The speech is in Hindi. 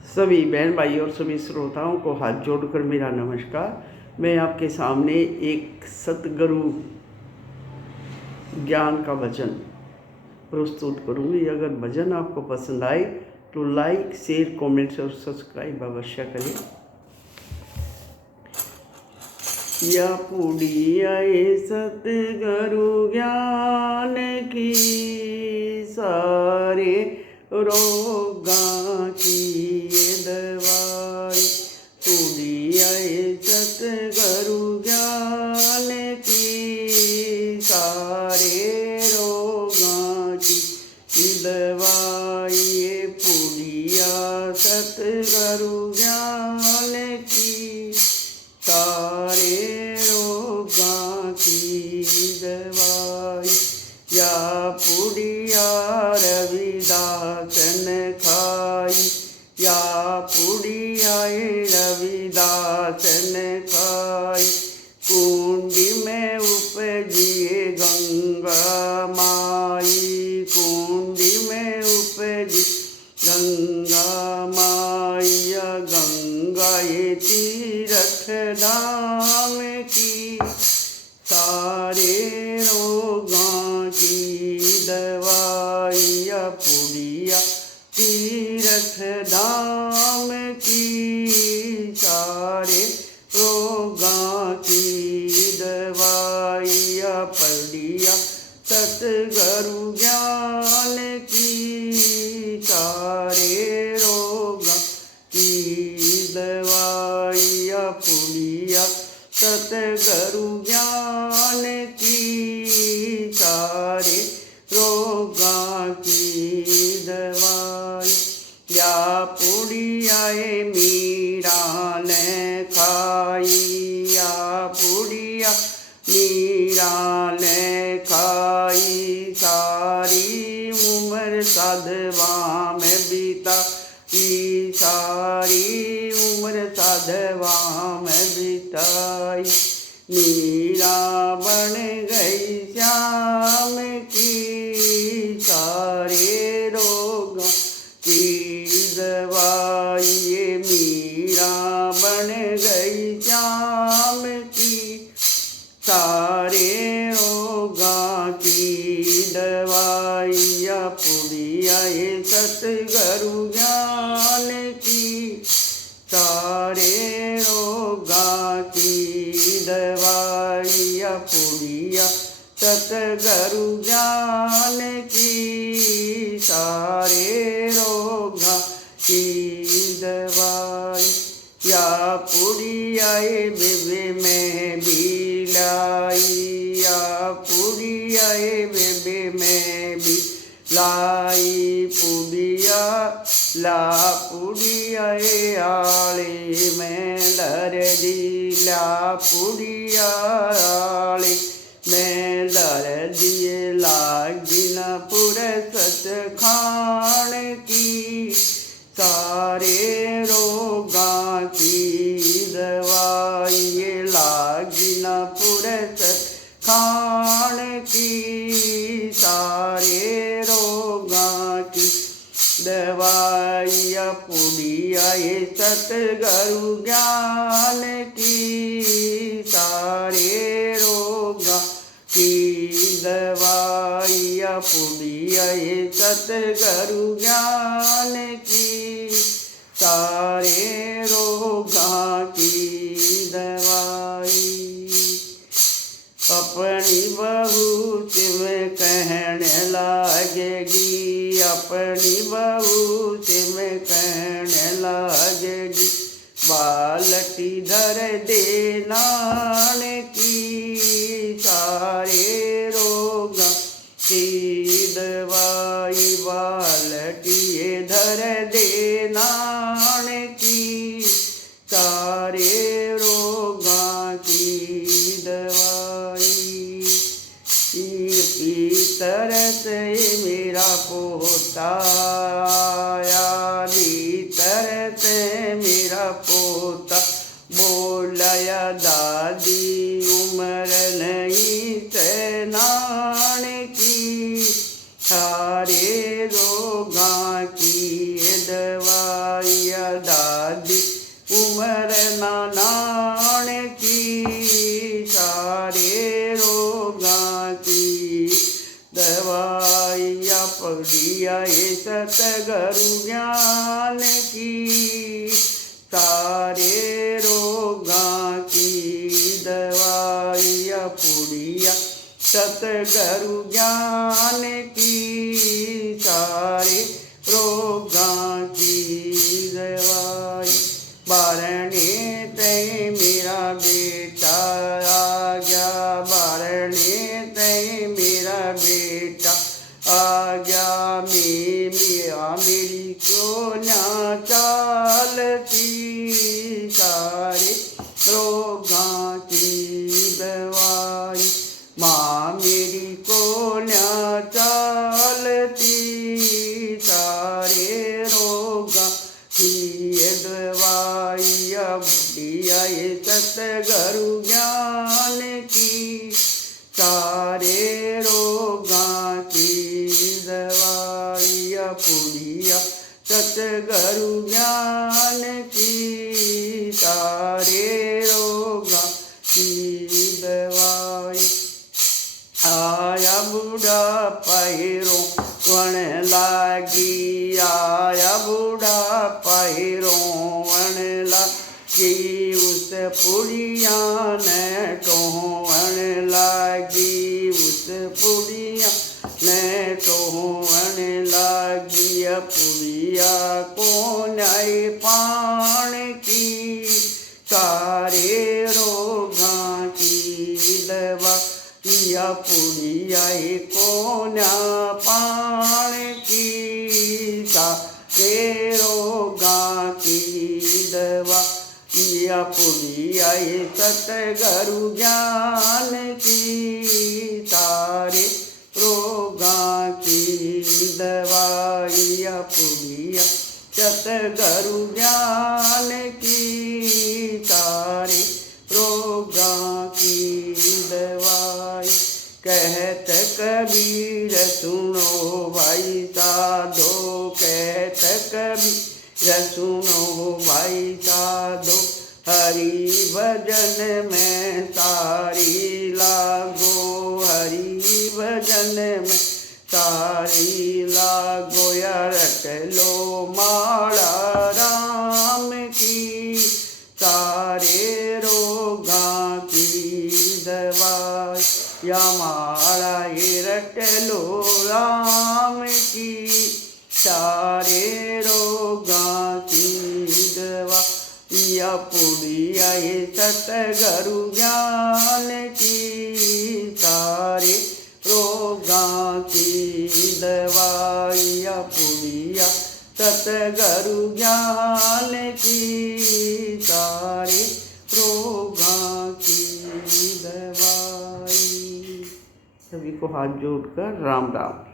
सभी बहन भाई और सभी श्रोताओं को हाथ जोड़कर मेरा नमस्कार। मैं आपके सामने एक सतगुरु ज्ञान का भजन प्रस्तुत करूँगी। अगर भजन आपको पसंद आए तो लाइक, शेयर, कमेंट्स और सब्सक्राइब अवश्य करें। या पूड़ी आए सतगुरु ज्ञान की, सारे रोगां की ये दवाई। पूड़ी आए सतगुरु ज्ञान की, सारे रोगां की दवाई। ये पूड़िया सतगुरु ज्ञान की, सारे रोगां की दवाई। या पुड़िया रविदास ने खाई, या पुड़िया रविदास ने खाई। कुंडी में उपजिए गंगा माई, कुंडी में उपजी गंगा माया। गंगा ये तीरथ धाम की, सारे रोगां की दवाई। पुड़िया तीरथ धाम की, सारे रोगां की दवाई। पुड़िया सतगुरु ज्ञान की, सारे रोगां की दवाई। पुड़िया सतगुरु ज्ञान की, सारे रोगां की दवाई। या पुड़िया मीरा ने खाई, या पुड़िया मीरा ने खाई। सारी उम्र साधवा में बिताई, सारी उम्र साधवा में बिताई। मीरा बन गई श्याम की, सारे रोगां की दवाई। ये मीरा बन गई श्याम की, सारे रोगां की दवाई। पुड़िया ये सतगुरु ज्ञान की, सारे रोगां की दवाई। पुड़िया सतगुरु ज्ञान की, सारे रोगां की दवाई। या पुड़िया बेबे में भी लाई, या पुड़िया बेबे में भी लाई। पुड़िया ला पुड़िया आले में लर दी, ला पुड़िया आले में लर दिए। लागी न पुरसत खान की, सारे रोगां की दवाई। लागी न पुरसत खान की, सारे रोगां की दवाई। पुड़िया ये सतगुरु ज्ञान की, सारे रोगां की दवाई। पुड़िया ये सतगुरु ज्ञान की, सारे रोगां की दवाई। अपनी बहू से मैं कहने लगेगी, अपनी बहू से मैं कहने लगेगी। बाल्टी धर दे नान की, सारे रोगां की दवाई। बाल्टी धर दे नान की, सारे रोगां की दवाई। भीतर से मेरा पोता आया, भीतर से मेरा पोता बोलाया। दादी उम्र नहीं सहनान की, सारे रोगां की दवाइया दादी उम्र नानाण की, सारे रोगां की दवाइया पढ़िया ये सतगुरु ज्ञान की, सारे रोगां की दवाइया पुड़िया सतगुरु ज्ञान की, सारे रोगां की दवाई। बारने तय मेरा बेटा आ गया, बारने तय मेरा बेटा आ गया, मेरी क्यों ना चालती, सारे रोगां की दवाई। माँ मेरी को ना चालती, सारे रोगां की दवाइया बुढ़िया ये सतगुरु ज्ञान की, सारे रोगां की दवाइया पुड़िया सतगुरु ज्ञान की, सारे रोगां की दवाई। आया बूढ़ा पैरों वन लागी, आया बूढ़ा पैरों वन लागी, उस पुड़िया ने टोहन लागी, उस पुड़िया ने टोहन लागी, पुड़िया को न्याय पान की, सारे रोगां की दवा या पुड़िया को न्या पान की, सारे रोगां की दवा या पुड़िया सतगुरु ज्ञान की, सारे रोगां की दवाइया पुड़िया सतगुरु ज्ञान की, सारे रोगां की दवाई। कहत कबीर सुनो भाई साधो, कहत कबीर सुनो भाई साधो, हरि भजन में सारी लागो, हरि भजन में सारी लागो, या रट लो माला राम की, सारे रोगां की दवाई। या माला ये रट लो राम की, सारे रोगां की दवा। या पुड़िया ये सतगुरु ज्ञान की, सारे रोगां की दवाई। या पुड़िया सतगुरु ज्ञान की, सारे रोगां की दवाई। सभी को हाथ जोड़कर राम राम।